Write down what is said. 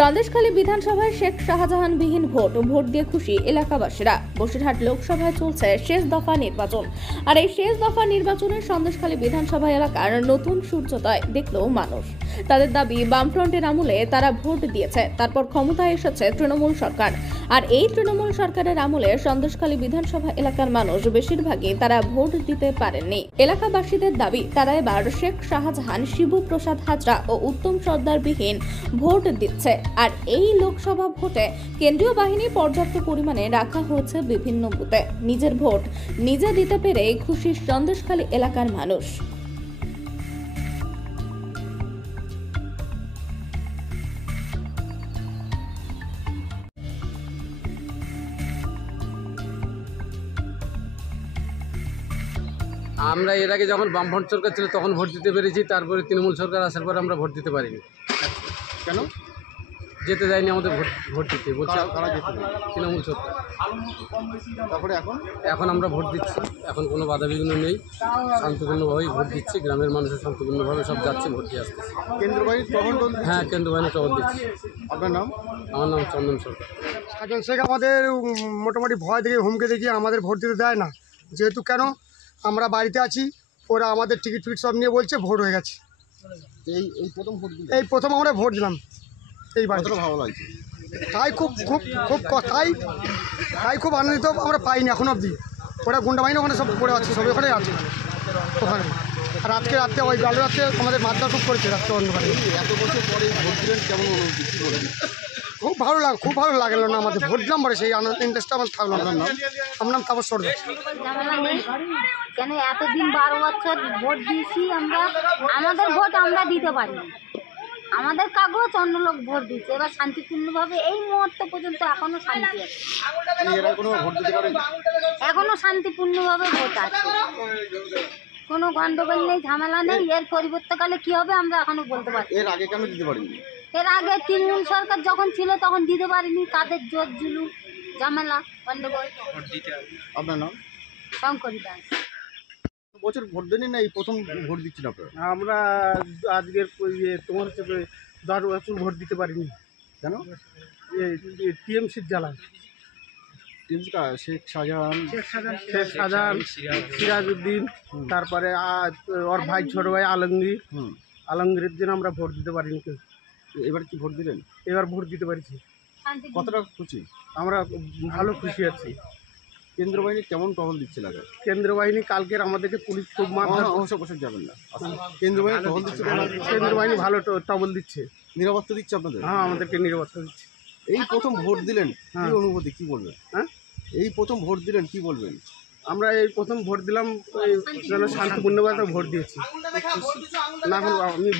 সন্দেশখালী বিধানসভায় শেখ শাহজাহানবিহীন ভোট দিয়ে খুশি এলাকাবাসীরা। বসিরহাট লোকসভায় চলছে শেষ দফা নির্বাচন, আর এই শেষ দফা নির্বাচনে সন্দেশখালী বিধানসভা এলাকার নতুন সূর্যোদয় দেখল মানুষ। তাদের দাবি, বামফ্রন্টের আমলে তারা ভোট দিয়েছে, তারপর ক্ষমতায় এসেছে তৃণমূল সরকার, আর এই তৃণমূল সরকারের আমলে সন্দেশখালী বিধানসভা এলাকার মানুষ বেশিরভাগই তারা ভোট দিতে পারেননি। এলাকাবাসীদের দাবি, তারা এবার শেখ শাহজাহান, শিবপ্রসাদ হাজরা ও উত্তম সর্দারবিহীন ভোট দিচ্ছে। আর এই লোকসভা ভোটে কেন্দ্রীয় বাহিনী পর্যাপ্ত পরিমাণে রাখা হয়েছে বিভিন্ন বুথে। নিজের ভোট নিজে দিতে পেরে খুশি সন্দেশখালী এলাকার মানুষ। আমরা এর আগে যখন বামফ্রন্ট সরকার ছিল তখন ভোট দিতে পেরেছি, তারপরে তৃণমূল সরকার আসার পর আমরা ভোট দিতে পারিনি। কেন যেতে যায়নি আমাদের ভোট দিতে, বলছে কারা যেতে দেবে? তৃণমূল সরকার। তারপরে এখন আমরা ভোট দিচ্ছি, এখন কোনো বাধাবিঘ্ন নেই, শান্তিপূর্ণভাবেই ভোট দিচ্ছি। গ্রামের মানুষের শান্তিপূর্ণভাবে সব যাচ্ছে, ভোট দিয়ে আসতেছে। কেন্দ্র বাহিনী টহল হ্যাঁ, কেন্দ্র বাহিনী টহল দিচ্ছি। আপনার নাম? আমার নাম চন্দন সরকার। শাহজাহান শেখ আমাদের মোটামুটি ভয় দেখে, হুমকে দেখিয়ে আমাদের ভোট দিতে দেয় না। যেহেতু কেন, আমরা বাড়িতে আছি, ওরা আমাদের টিকিট ফিট সব নিয়ে বলছে ভোট হয়ে গেছে। এই প্রথম ভোট দিলেন? এই প্রথম আমরা ভোট দিলাম এই বাড়িতে। কতটা ভালো লাগছে? তাই খুব খুব খুব তাই তাই খুব আনন্দিত আমরা পাইনি এখন অবধি। ওরা গুন্ডা বাহিনী ওখানে সব পড়ে আছে, সব ওখানে আছে ওখানে। আর আজকে রাত্রে ওই গালো রাত্রে আমাদের মারধর খুব করেছে রাত্রে অন্ধকারে। এত বছর পরে ভোট দিলেন, কেমন অনুভূতি, কী বলবেন? খুব ভালো লাগলো না আমাদের ভোট দিলাম পরে, সেই ইন্টারেস্টটা আমার থাকলো না। আমার নাম তাপস সর্দার। ঝামেলা নেই কেন, এতদিন 12 বছর ভোট দিয়েছি আমরা, আমাদের ভোট আমরা দিতে পারি, আমাদের কাগজ অন্য লোক ভোট দিচ্ছে। এবার শান্তিপূর্ণভাবে এই মুহূর্ত পর্যন্ত এখনো শান্তি আছে, এরা কোনো ভোট দিতে পারেন? এখনো শান্তিপূর্ণভাবে ভোট আছে, কোনো গন্ডগোল নেই, ঝামেলা নেই। এর পরিবর্তকালে কি হবে আমরা এখনো বলতে পারছি। এর আগে কেন দিতে পারেননি? এর আগে তৃণমূল সরকার যখন ছিল তখন দিতে পারিনি, তাদের জোর জুলুম ঝামেলা গন্ডগোল। আপনার নাম? শঙ্করী দাস। বছর ভোট দেননি না এই প্রথম ভোট দিচ্ছেন আপনারা? আমরা আজকের তোমার হচ্ছে 10 বছর ভোট দিতে পারিনি। কেন? টিএমসির জ্বালায়। শেখ শাহজাহান, সিরাজউদ্দিন, তারপরে ওর ভাই, ছোট ভাই আলমগীর, আলমগীরের জন্য আমরা ভোট দিতে পারিনি কেউ। এবার কি ভোট দিলেন? এবার ভোট দিতে পারছি। কতটা খুশি? আমরা ভালো খুশি আছি। কেন্দ্র বাহিনী কেমন টহল দিচ্ছে লাগে? কেন্দ্র বাহিনী কালকের আমাদেরকে পুলিশ খুব মারধর। অবশ্য যাবেন না, কেন্দ্র বাহিনী টহল দিচ্ছে। কেন্দ্র বাহিনী ভালো টবল দিচ্ছে, নিরাপত্তা দিচ্ছে আপনাদের? হ্যাঁ, আমাদেরকে নিরাপত্তা দিচ্ছে। এই প্রথম ভোট দিলেন, কি অনুভূতি, কি বলবেন? হ্যাঁ, এই প্রথম ভোট দিলেন, কি বলবেন? আমরা এই প্রথম ভোট দিলাম, শান্তিপূর্ণভাবে ভোট দিয়েছি। না, এখন আমি